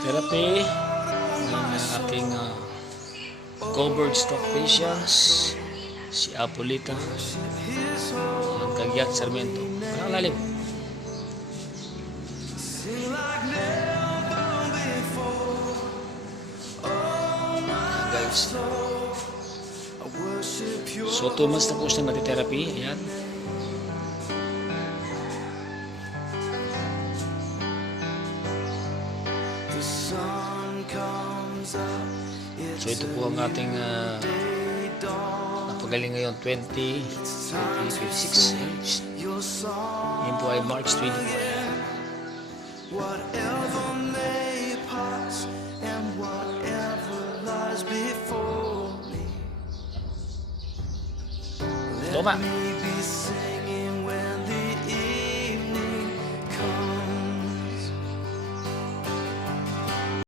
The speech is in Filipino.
therapy ng aking covered stroke patients, si Apolita ng Caguiat Sarmiento. Ang lalim. Guys, so 2 months na po siya nati-therapy. Ayan. So ito po ang ating napagaling ngayon 2026. Yan po ay March 24. Whatever may pass and whatever lies before me. Toma!